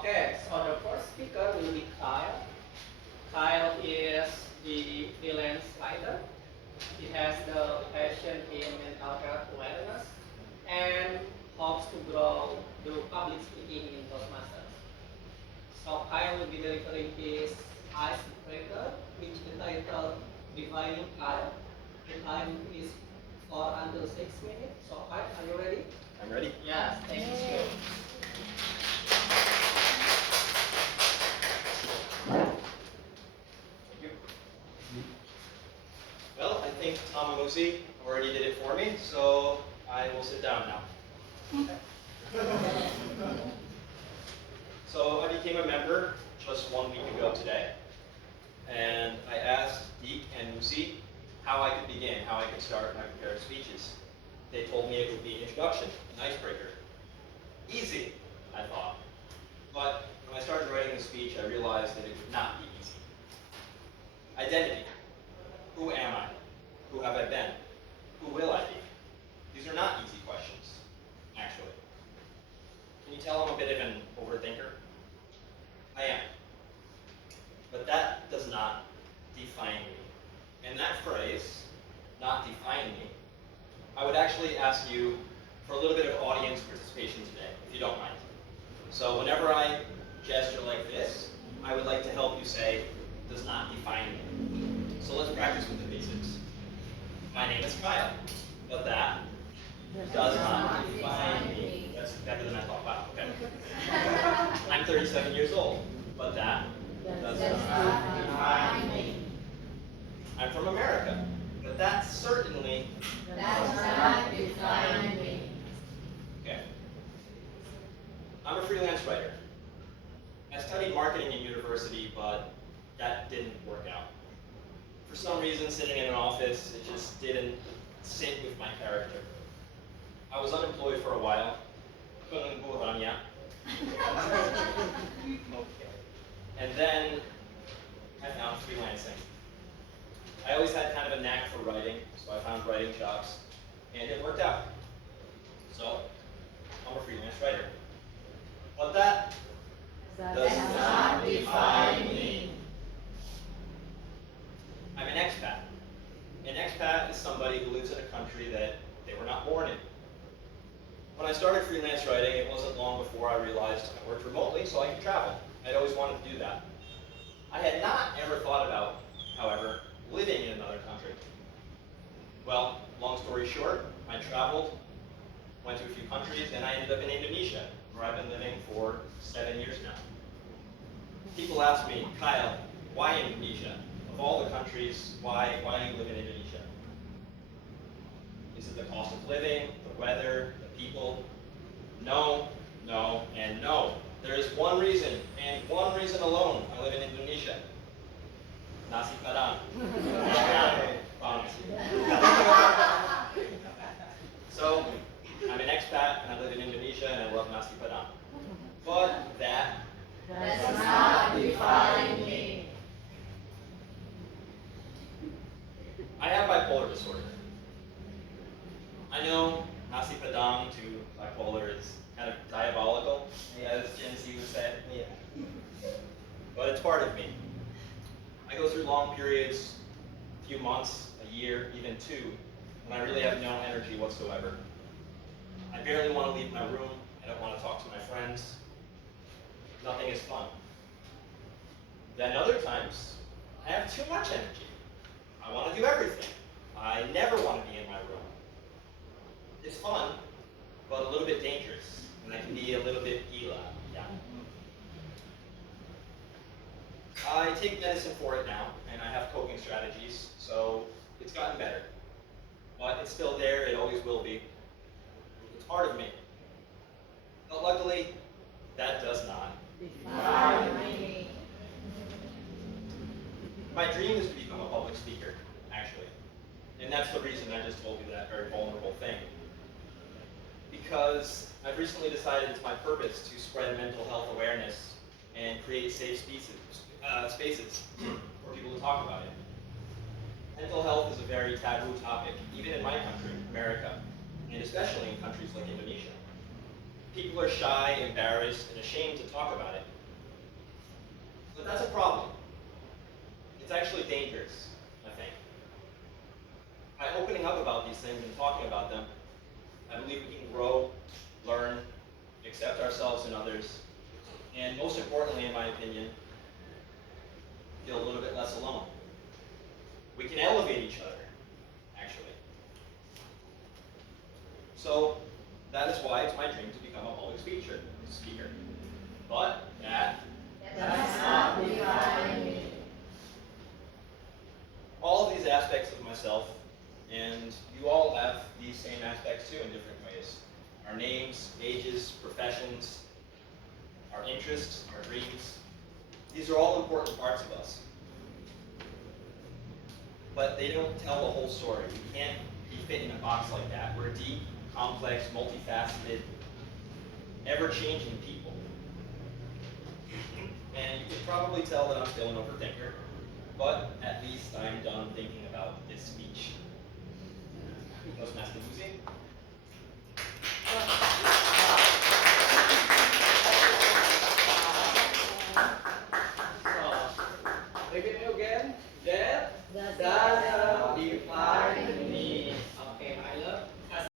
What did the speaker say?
Okay, so the first speaker will be Kyle. Kyle is the freelance writer. He has the passion in mental health awareness and hopes to grow through public speaking in Toastmasters. So Kyle will be delivering his icebreaker, which the title Defining Kyle. The time is 4 until 6 minutes. So Kyle, are you ready? I'm ready. Yes, thank you. Thank you. Well, I think Tom Amusi already did it for me, so I will sit down now. So I became a member just 1 week ago today, and I asked Deek and Musi how I could begin, how I could start my prepared speeches. They told me it would be an introduction, an icebreaker. Easy, I thought. But when I started writing the speech, I realized that it would not be easy. Identity. Who am I? Who have I been? Who will I be? These are not easy questions, actually. Can you tell I'm a bit of an overthinker? I am. But that does not define me. And that phrase, not define me, I would actually ask you for a little bit of audience participation today, if you don't mind. So whenever I gesture like this, I would like to help you say, does not define me. So let's practice with the basics. My name is Kyle, but that does not define me. That's better than I thought. Wow, okay. I'm 37 years old, but that does not define me. I'm from America, but that certainly does not define me. Okay. I'm a freelance writer. I studied marketing in university, but that didn't work out. For some reason, sitting in an office, it just didn't sit with my character. I was unemployed for a while. And then I found freelancing. I always had kind of a knack for writing, so I found writing jobs, and it worked out. So, I'm a freelance writer. But that does not define me. I'm an expat. An expat is somebody who lives in a country that they were not born in. When I started freelance writing, it wasn't long before I realized I worked remotely so I could travel. I'd always wanted to do that. I had not ever thought about, however, living in another country. Well, long story short, I traveled, went to a few countries, and I ended up in Indonesia, where I've been living for 7 years now. People ask me, Kyle, why Indonesia? Of all the countries, why do you live in Indonesia? Is it the cost of living, the weather, the people? No, no, and no. There is one reason, and one reason alone, I live in Indonesia. Nasi Padang. So, I'm an expat, and I live in Indonesia, and I love Nasi Padang. But that Does not define me. I have bipolar disorder. I know Nasi Padang to bipolar is kind of diabolical, as Gen Z would say. But it's part of me. I go through long periods, a few months, a year, even two, when I really have no energy whatsoever. I barely want to leave my room. I don't want to talk to my friends. Nothing is fun. Then other times, I have too much energy. I want to do everything. I never want to be in my room. It's fun, but a little bit dangerous, and I can be a little bit gila. Yeah. I take medicine for it now, and I have coping strategies, so it's gotten better. But it's still there, it always will be. It's part of me. But luckily, that does not. Define me. My dream is to become a public speaker, actually. And that's the reason I just told you that very vulnerable thing. Because I've recently decided it's my purpose to spread mental health awareness and create safe spaces for people to talk about it. Mental health is a very taboo topic, even in my country, America, and especially in countries like Indonesia. people are shy, embarrassed, and ashamed to talk about it. But that's a problem. It's actually dangerous, I think. By opening up about these things and talking about them, I believe we can grow, learn, accept ourselves and others, and most importantly, in my opinion, feel a little bit less alone. We can elevate each other, actually. So that is why it's my dream to become a public speaker. But that does not define me. all of these aspects of myself, and you all have these same aspects too in different ways. Our names, ages, professions, our interests, our dreams. These are all important parts of us. But they don't tell the whole story. We can't be fit in a box like that. We're deep, complex, multifaceted, ever-changing people. And you can probably tell that I'm still an overthinker, but at least I'm done thinking about this speech. Toastmaster Lucy? So, repeat again. That Does doesn't define